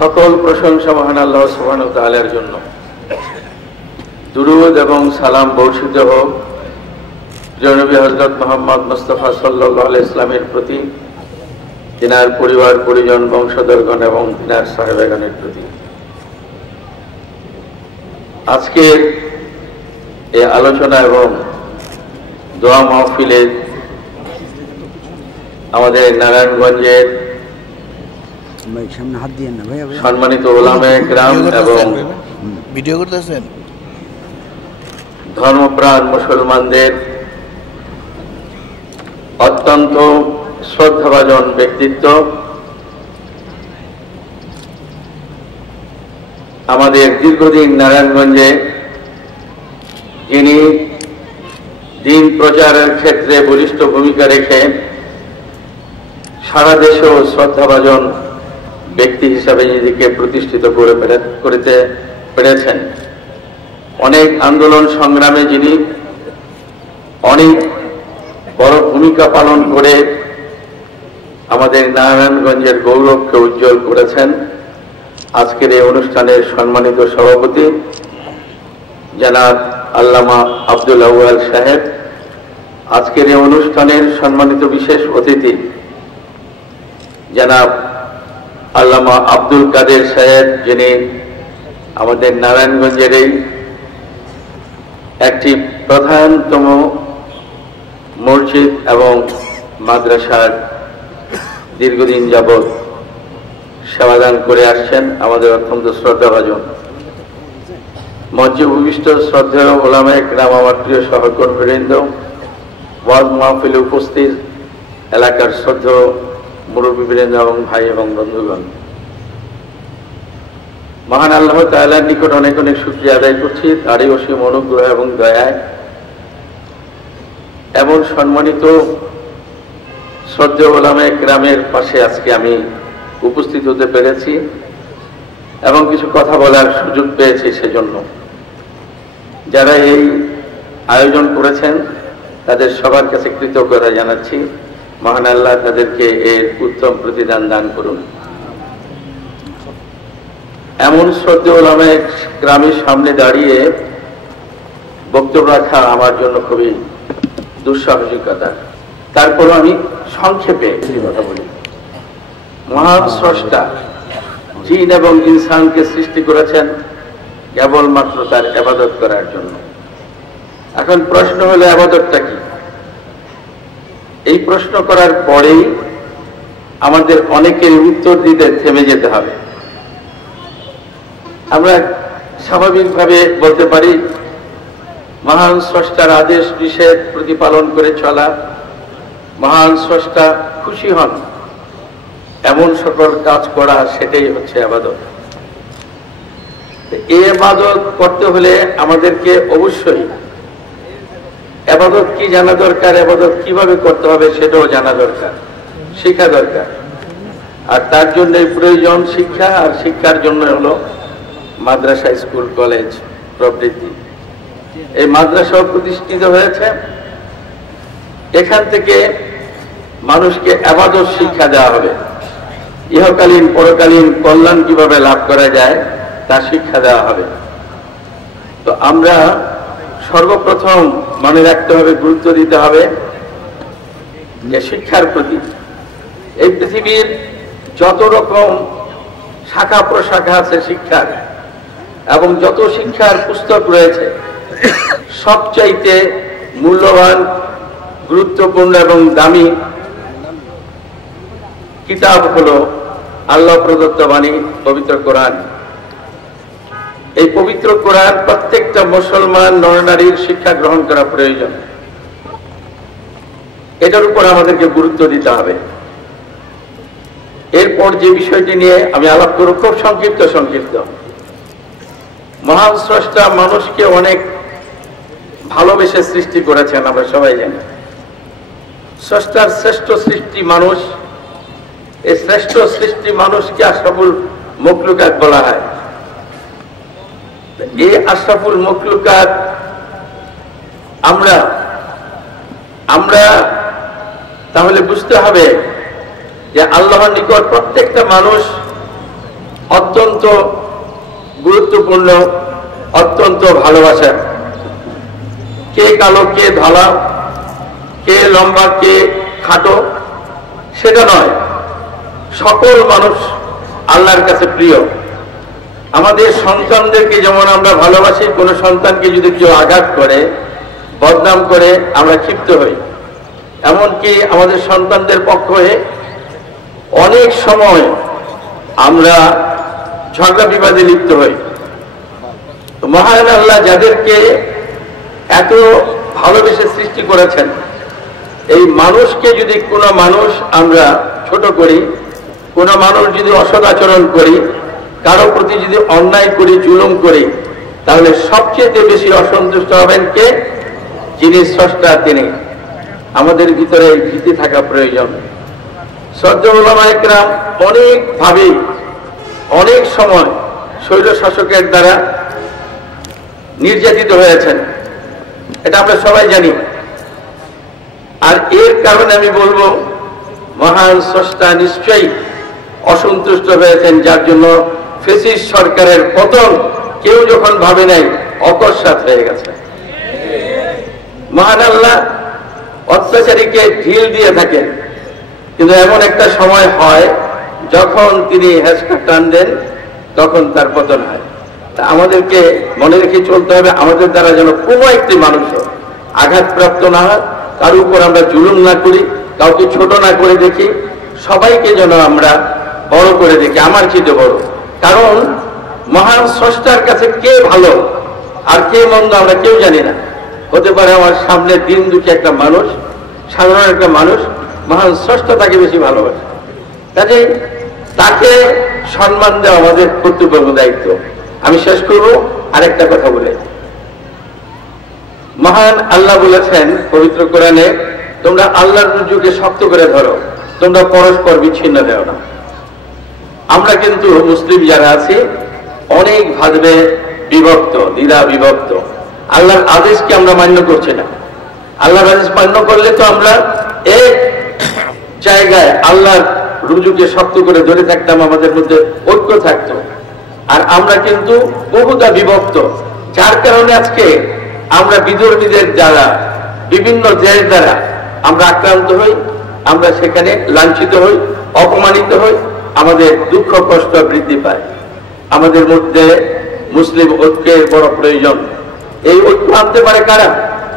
সকল প্রশংসা মহান আল্লাহ সুবহানাহু ওয়া তাআলার জন্য। দুরূদ এবং সালাম বর্ষিত হোক জনাবে হযরত মুহাম্মদ মুস্তাফা সাল্লাল্লাহু আলাইহি ওয়াসাল্লামের প্রতি, তিনার পরিবার পরিজন বংশধরগণ এবং তিনার সাহাবাগণের প্রতি। আজকের এই আলোচনা এবং দোয়া মাহফিলে আমাদের নারায়ণগঞ্জের সম্মানিত উলামায়ে কেরাম এবং ভিডিও করতেছেন ধর্মপ্রাণ মুসলমানদের অত্যন্ত শ্রদ্ধাভাজন ব্যক্তিত্ব, আমাদের দীর্ঘদিন নারায়ণগঞ্জে যিনি দিন প্রচারের ক্ষেত্রে বলিষ্ঠ ভূমিকা রেখে সারা দেশেও শ্রদ্ধাভাজন ব্যক্তি হিসাবে নিজেকে প্রতিষ্ঠিত করতে পেরেছেন। অনেক আন্দোলন সংগ্রামে যিনি অনেক বড় ভূমিকা পালন করে আমাদের নারায়ণগঞ্জের গৌরবকে উজ্জ্বল করেছেন। আজকের এই অনুষ্ঠানের সম্মানিত সভাপতি জনাব আল্লামা আব্দুল আউয়াল সাহেব, আজকের এই অনুষ্ঠানের সম্মানিত বিশেষ অতিথি জনাব আল্লামা আব্দুল কাদের সাহেব, যিনি আমাদের নারায়ণগঞ্জের এই একটি প্রধানতম মসজিদ এবং মাদ্রাসার দীর্ঘদিন যাবৎ সেবাদান করে আসছেন, আমাদের অত্যন্ত শ্রদ্ধাভাজন। মঞ্চে ভূমিষ্ঠ শ্রদ্ধেয় উলামায়ে কেরাম, আমার প্রিয় সহকর্মীবৃন্দ, ওয়াজ মাহফিলে উপস্থিত এলাকার শ্রদ্ধেয় মুরব্বীবৃন্দ এবং ভাই এবং বন্ধুগণ, মহান আল্লাহ তাআলার নিকট অনেক অনেক শুকরিয়া আদায় করছি তারই অসীম অনুগ্রহ এবং দয়ায় এমন সম্মানিত শ্রদ্ধেয় উলামায়ে কেরামের পাশে আজকে আমি উপস্থিত হতে পেরেছি এবং কিছু কথা বলার সুযোগ পেয়েছি। সেজন্য যারা এই আয়োজন করেছেন তাদের সবার কাছে কৃতজ্ঞতা জানাচ্ছি। মহান আল্লাহ তাদেরকে এর উত্তম প্রতিদান দান করুন। এমন শ্রদ্ধেয় উলামায়ে কেরামের সামনে দাঁড়িয়ে বক্তব্য রাখা আমার জন্য খুবই দুঃসাহসিকতা। তারপরও আমি সংক্ষেপে কথা বলি। মহান স্রষ্টা জিন এবং ইনসানকে সৃষ্টি করেছেন কেবলমাত্র তার ইবাদত করার জন্য। এখন প্রশ্ন হলো ইবাদতটা কি? এই প্রশ্ন করার পরেই আমাদের অনেকের উত্তর দিতে থেমে যেতে হবে। আমরা স্বাভাবিকভাবে বলতে পারি মহান স্রষ্টার আদেশ নিষেধ প্রতিপালন করে চলা, মহান স্রষ্টা খুশি হন এমন সকল কাজ করা, সেটাই হচ্ছে ইবাদত। এই ইবাদত করতে হলে আমাদেরকে অবশ্যই ইবাদত কি জানা দরকার, ইবাদত কিভাবে করতে হবে সেটাও জানা দরকার, শিক্ষা দরকার। আর তার জন্য প্রয়োজন শিক্ষা, আর শিক্ষার জন্য হলো মাদ্রাসা, স্কুল, কলেজ প্রভৃতি। এই মাদ্রাসা প্রতিষ্ঠিত হয়েছে, এখান থেকে মানুষকে ইবাদত শিক্ষা দেওয়া হবে, ইহকালীন পরকালীন কল্যাণ কিভাবে লাভ করা যায় তা শিক্ষা দেওয়া হবে। তো আমরা সর্বপ্রথম মনে রাখতে হবে, গুরুত্ব দিতে হবে যে শিক্ষার প্রতি। এই পৃথিবীর যত রকম শাখা প্রশাখা আছে শিক্ষার, এবং যত শিক্ষার পুস্তক রয়েছে, সবচাইতে মূল্যবান, গুরুত্বপূর্ণ এবং দামি কিতাব হলো আল্লাহ প্রদত্ত বাণী পবিত্র কোরআন। এই পবিত্র কোরআন প্রত্যেকটা মুসলমান নরনারীর শিক্ষা গ্রহণ করা প্রয়োজন। এটার উপর আমাদেরকে গুরুত্ব দিতে হবে। এরপর যে বিষয়টি নিয়ে আমি আলাপ করব, খুব সংক্ষিপ্ত। মহান স্রষ্টা মানুষকে অনেক ভালোবেসে সৃষ্টি করেছেন, আমরা সবাই জানি। স্রষ্টার শ্রেষ্ঠ সৃষ্টি মানুষ। এই শ্রেষ্ঠ সৃষ্টি মানুষকে আশরাফুল মখলুকাত বলা হয়। এই আশরাফুল মখলুকাত আমরা তাহলে বুঝতে হবে যে আল্লাহর নিকট প্রত্যেকটা মানুষ অত্যন্ত গুরুত্বপূর্ণ, অত্যন্ত ভালোবাসা। কে কালো, কে ধলা, কে লম্বা, কে খাটো, সেটা নয়। সকল মানুষ আল্লাহর কাছে প্রিয়। আমাদের সন্তানদেরকে যেমন আমরা ভালোবাসি, কোন সন্তানকে যদি কেউ আঘাত করে, বদনাম করে, আমরা ক্ষিপ্ত হই। এমনকি আমাদের সন্তানদের পক্ষ হয়ে অনেক সময় আমরা ঝগড়া বিবাদে লিপ্ত হই। মহান আল্লাহ যাদেরকে এত ভালোবেসে সৃষ্টি করেছেন, এই মানুষকে যদি কোনো মানুষ আমরা ছোট করি, কোনো মানুষ যদি অসৎ আচরণ করি, কারো প্রতি যদি অন্যায় করি, জুলুম করি, তাহলে সবচেয়ে বেশি অসন্তুষ্ট হবেন কে? যিনি স্রষ্টা, তিনি। আমাদের ভিতরে এই ভীতি থাকা প্রয়োজন। শ্রদ্ধেয় উলামায়ে কেরাম অনেকভাবে অনেক সময় স্বৈর শাসকের দ্বারা নির্যাতিত হয়েছেন, এটা আমরা সবাই জানি। আর এর কারণে আমি বলবো, মহান স্রষ্টা নিশ্চয়ই অসন্তুষ্ট হয়েছেন, যার জন্য ফ্যাসিস্ট সরকারের পতন কেউ যখন ভাবে নাই, অকস্মাৎ হয়ে গেছে। মহান আল্লাহ অত্যাচারীকে ঢিল দিয়ে থাকেন, কিন্তু এমন একটা সময় হয় যখন তিনি হেঁচকা টান দেন, তখন তার পতন হয়। তা আমাদেরকে মনে রেখে চলতে হবে, আমাদের দ্বারা যেন কোনো একটি মানুষও আঘাতপ্রাপ্ত না হয়, কার উপর আমরা জুলুম না করি, কাউকে ছোট না করে দেখি, সবাইকে যেন আমরা বড় করে দেখি, আমার চেয়ে বড়। কারণ মহান স্রষ্টার কাছে কে ভালো আর কে মন্দ আমরা কেউ জানি না। হতে পারে আমার সামনে দিন দুটি একটা মানুষ, সাধারণ একটা মানুষ, মহান স্রষ্টা তাকে বেশি ভালোবাসে। কাজে তাকে সম্মান দেওয়া আমাদের কর্তব্য এবং দায়িত্ব। আমি শেষ করব আরেকটা কথা বলে। মহান আল্লাহ বলেছেন পবিত্র কোরআনে, তোমরা আল্লাহর রজ্জুকে শক্ত করে ধরো, তোমরা পরস্পর বিচ্ছিন্ন দেও না। আমরা কিন্তু মুসলিম যারা আছি অনেক ভাবে বিভক্ত, দ্বিধা বিভক্ত। আল্লাহর আদেশকে আমরা মান্য করছি না। আল্লাহর আদেশ মান্য করলে তো আমরা এক জায়গায় আল্লাহর রুজুকে শক্ত করে ধরে থাকতাম, আমাদের মধ্যে ঐক্য থাকতো। আর আমরা কিন্তু বহুটা বিভক্ত, যার কারণে আজকে আমরা বিধর্মীদের দ্বারা, বিভিন্ন দেশ দ্বারা আমরা আক্রান্ত হই, আমরা সেখানে লাঞ্ছিত হই, অপমানিত হই, আমাদের দুঃখ কষ্ট বৃদ্ধি পায়। আমাদের মধ্যে মুসলিম ঐক্যের বড় প্রয়োজন। এই ঐক্য আনতে পারে কারা?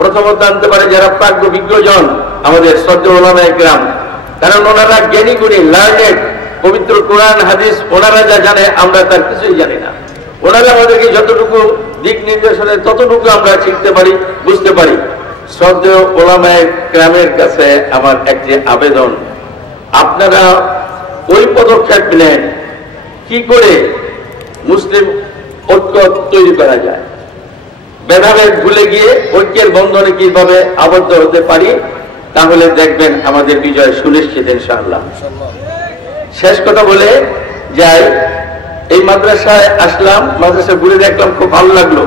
প্রথমত আনতে পারে যারা প্রাজ্ঞ বিজ্ঞজন, আমাদের শ্রদ্ধেয় উলামায়ে কেরাম। কারণ ওনারা জ্ঞানী গুণী, লার্নেড, পবিত্র কোরআন হাদিস ওনারা যা জানে আমরা তার কিছুই জানি না। ওনারা আমাদেরকে যতটুকু দিক নির্দেশনে ততটুকু আমরা শিখতে পারি, বুঝতে পারি। শ্রদ্ধেয় উলামায়ে কেরামের কাছে আমার একটি আবেদন, আপনারা ওই পদক্ষেপ নেন কি করে মুসলিম ঐক্য তৈরি করা যায়, ভেদাভেদ ভুলে গিয়ে ঐক্যের বন্ধনে কিভাবে আবদ্ধ হতে পারি, তাহলে দেখবেন আমাদের বিজয় সুনিশ্চিত ইনশাআল্লাহ। শেষ কথা বলে যাই, এই মাদ্রাসায় আসলাম, মাদ্রাসা ঘুরে দেখলাম, খুব ভালো লাগলো।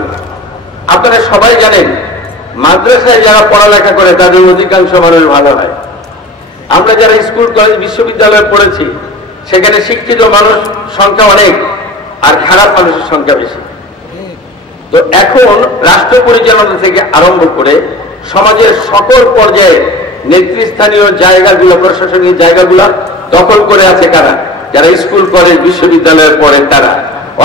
আপনারা সবাই জানেন মাদ্রাসায় যারা পড়ালেখা করে তাদের অধিকাংশ মানুষ ভালো হয়। আমরা যারা স্কুল, কলেজ, বিশ্ববিদ্যালয়ে পড়েছি সেখানে শিক্ষিত মানুষ সংখ্যা অনেক, আর খারাপ মানুষের সংখ্যা বেশি। তো এখন রাষ্ট্র পরিচালনা থেকে আরম্ভ করে সমাজের সকল পর্যায়ে নেতৃস্থানীয় জায়গাগুলো, প্রশাসনিক জায়গাগুলো দখল করে আছে কারা? যারা স্কুল, কলেজ, বিশ্ববিদ্যালয়ে পড়ে তারা।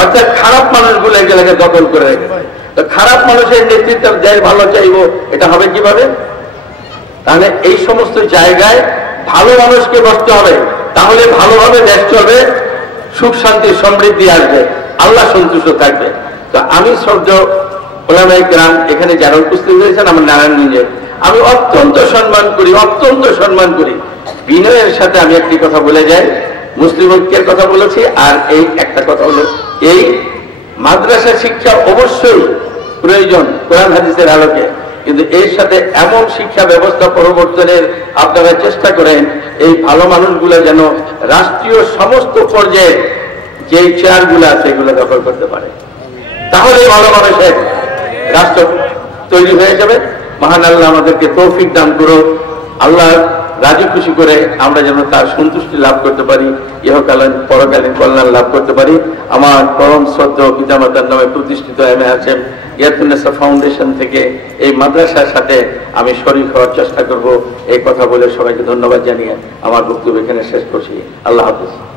অর্থাৎ খারাপ মানুষগুলো এই জায়গায় দখল করে রেখেছে। তো খারাপ মানুষের নেতৃত্ব দেশ ভালো চাইবো, এটা হবে কিভাবে? তাহলে এই সমস্ত জায়গায় ভালো মানুষকে বসতে হবে, তাহলে ভালোভাবে দেশ চলবে, সুখ শান্তি সমৃদ্ধি আসবে, আল্লাহ সন্তুষ্ট থাকবে। তো আমি শ্রদ্ধেয় উলামায়ে কেরাম এখানে যারা উপস্থিত হয়েছেন আমার নারায়ণগঞ্জে, আমি অত্যন্ত সম্মান করি, অত্যন্ত সম্মান করি। বিনয়ের সাথে আমি একটি কথা বলে যাই, মুসলিম ঐক্যের কথা বলেছি। আর এই একটা কথা হলো, এই মাদ্রাসা শিক্ষা অবশ্যই প্রয়োজন কোরআন হাদিসের আলোকে, কিন্তু এর সাথে এমন শিক্ষা ব্যবস্থা পরিবর্তনের আপনারা চেষ্টা করেন, এই ভালো মানুষগুলো যেন রাষ্ট্রীয় সমস্ত পর্যায়ে যে চেয়ারগুলো আছে এগুলো দখল করতে পারে, তাহলে ভালো মানুষের রাষ্ট্র তৈরি হয়ে যাবে। মহান আল্লাহ আমাদেরকে তৌফিক দান করুন। আল্লাহ রাজি খুশি করে আমরা যেন তার সন্তুষ্টি লাভ করতে পারি, ইহকালীন পরকালীন কল্যাণ লাভ করতে পারি। আমার পরম শ্রদ্ধেয় পিতামাতার নামে প্রতিষ্ঠিত MA ইয়াতুন্নেসা ফাউন্ডেশন থেকে এই মাদ্রাসার সাথে আমি শরীক হওয়ার চেষ্টা করব। এই কথা বলে সবাইকে ধন্যবাদ জানিয়ে আমার বক্তব্য এখানে শেষ করছি। আল্লাহ হাফেজ।